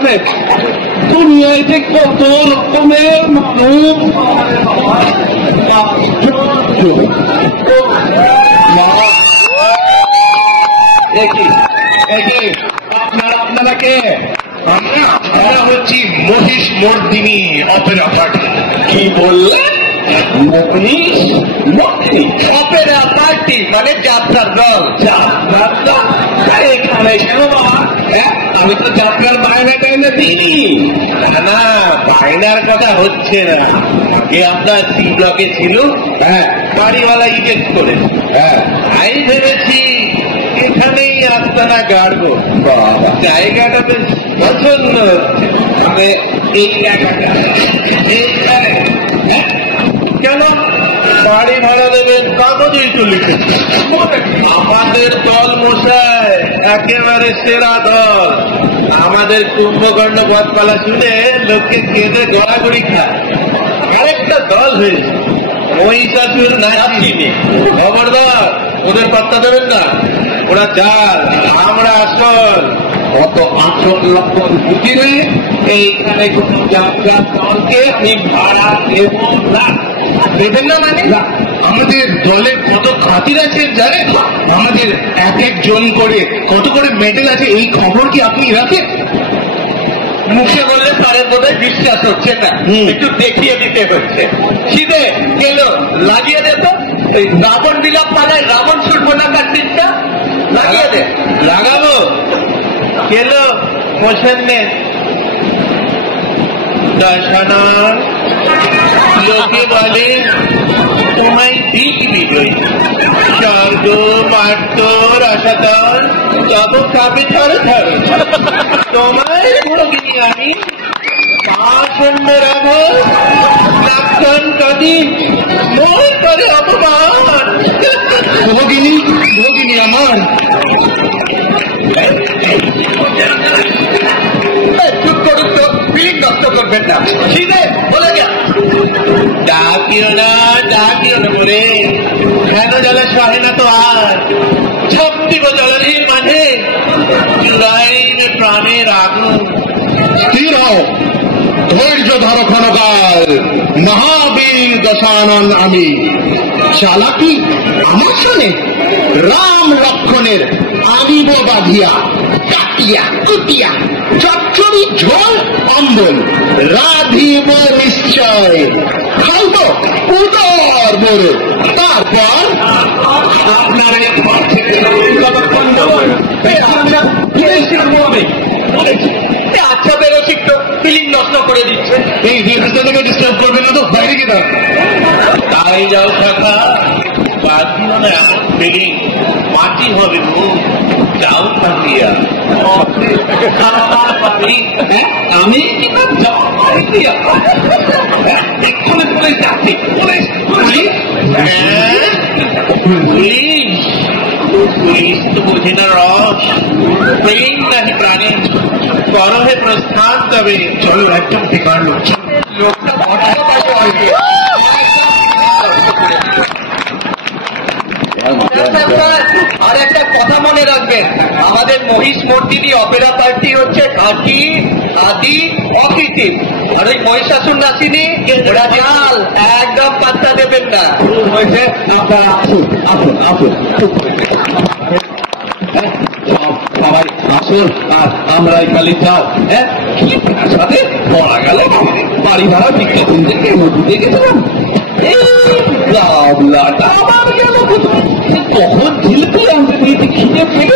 আছে। দুনিয়ায় যে কত রকমের মানুষ, আপনারা কে? আমরা হচ্ছি মহিষ মর্দিনী অপেরা পার্টি। কি বললেন? মহিষ মর্দিনী অপেরা পার্টি মানে যাত্রার দল। যাত্রার দল? এখানে কেন বাবা? আমি তো যাত্রার বাইরে টাইনে দিইনি। না, বায়নার কথা হচ্ছে না। এ আপনার সি ব্লকে ছিল, বাড়িওয়ালা ইজেক্ট করে। আমি ভেবেছি এখানেই আস্তানা গাড়বো। জায়গাটা বেশ পছন্দ হচ্ছে। তবে এই জায়গাটা কেন বাড়ি ভাড়া দেবেন? কাগজেই তো লিখেছে। আমাদের দল মশাই একেবারে সেরা দল। আমাদের কুম্ভকর্ণ পথপালা শুনে লোককে কেঁদে গড়াগড়ি খায়। আরেকটা দল হয়েছে মহিষাসুর নাচিনি। খবরদার ওদের পাত্তা দেবেন না, ওরা জাল, আমরা আসল। কত আসল লক্ষণ বুঝিলে এইখানে কোন যাত্রার দলকে আমি ভাড়া দেব না। দেবেন না মানে? আমাদের দলে কত খাতির আছে জানেন? আমাদের এক একজন করে কত করে মেডেল আছে, এই খবর কি আপনি রাখেন? মুখে বললে তাদের বোধহয় বিশ্বাস হচ্ছে না, একটু দেখিয়ে দিতে হচ্ছে। খিদে গেল লাগিয়ে দে তো। ওই রাবণ বিলাপ পালায় রাবণ ছুটবো না তার দিকটা লাগিয়ে দে। লাগাবো গেল মোশনে দশানন। লোকে বলে তোমায় দিক বিজয়ী, স্বর্গ মার্ত রসাতল তব কাপে থর থর। তোমায় যোগিনী আমি পাষণ্ড রাঘব লাক্ষণ কবি মোহ করে অপমান। ভগিনী ভগিনী আমার চুপ করুন তো, ফিলিং নষ্ট করবেন না। খিদে বলে গেল ডাকিও না বলে কেন জ্বালা সহে না তো আর ঝাপটিব জলাধির মাঝে জুলাইনে প্রাণের আগুন। স্থির হও, ধৈর্য ধরো ক্ষণকাল, মহাবীর দশানন আমি। চালাকি আমার শোনে রাম লক্ষণের আনিব বাঁধিয়া কাটিয়া কুটিয়া চচ্চড়ি ঝোল অম্বল রাধিব নিশ্চয়। খাই তো উদর বড়, তারপর আপনার আচ্ছা বেরোচ্ছি তো, ফিলিং নষ্ট করে দিচ্ছে। এই রিহার্সালকে ডিস্টার্ব করবে না তো, বাইরে গিয়ে দাও। তাই যাও শাখা, বাঁধিও না ফিলিং, মাটি হবে মুখ। যাও থাকিয়া আমি কিনা যাও থাকিয়া এক্ষণে পুলিশ যাচ্ছি। পুলিশ পুলিশ তো বুঝি না রস, প্রেম নাকি প্রাণী। করহে প্রস্থান তবে চলো একদম ঠিকান লোকটা আর একটা কথা মনে রাখবেন, আমাদের মহিষ মর্দিনী অপেরা পার্টি হচ্ছে ঘাটি আদি অকৃত্রিম। আর ওই মহিষাসুর নাচিনি ওরা জাল, একদম পাত্তা দেবেন না। হয়েছে আপনারা আসুন আসুন আসুন, সবাই আসুন আর আমরাই খালি যাও। হ্যাঁ কি সাথে পড়া গেল বাড়ি ভাড়া ভিক্ষা তুলতে নদীতে গেছিলাম। তখন ঝিলতে খিদে পেয়ে